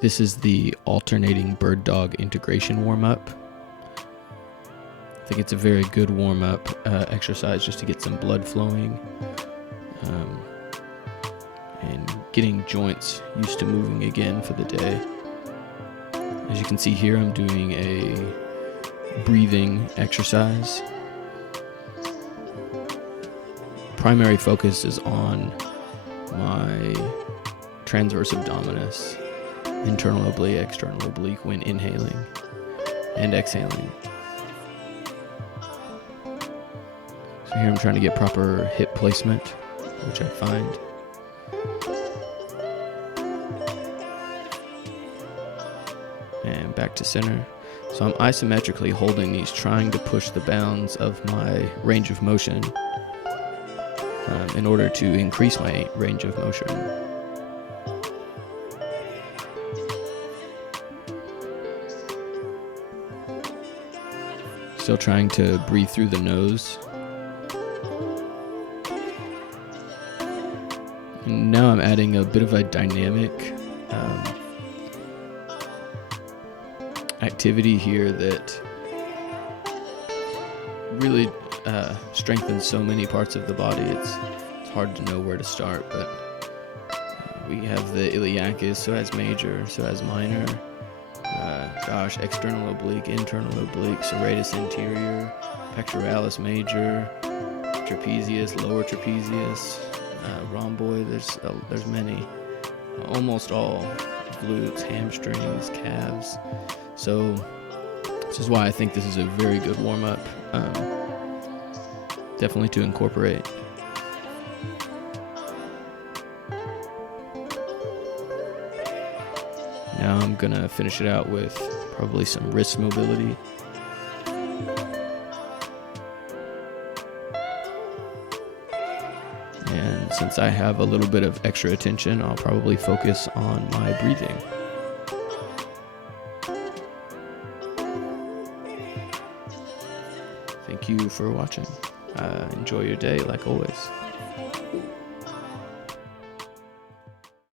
This is the alternating bird dog integration warm-up. I think it's a very good warm-up exercise just to get some blood flowing and getting joints used to moving again for the day. As you can see here, I'm doing a breathing exercise. Primary focus is on my transverse abdominis, internal oblique, external oblique when inhaling and exhaling. So here I'm trying to get proper hip placement, which I find. And back to center. So I'm isometrically holding these, trying to push the bounds of my range of motion in order to increase my range of motion. Still trying to breathe through the nose. And now I'm adding a bit of a dynamic activity here that really strengthens so many parts of the body. It's hard to know where to start, but we have the iliacus, so as major, so as minor, external oblique, internal oblique, serratus anterior, pectoralis major, trapezius, lower trapezius, rhomboid. There's many, almost all, glutes, hamstrings, calves. So this is why I think this is a very good warm-up, definitely to incorporate. Now I'm gonna finish it out with probably some wrist mobility. And since I have a little bit of extra attention, I'll probably focus on my breathing. Thank you for watching. Enjoy your day like always.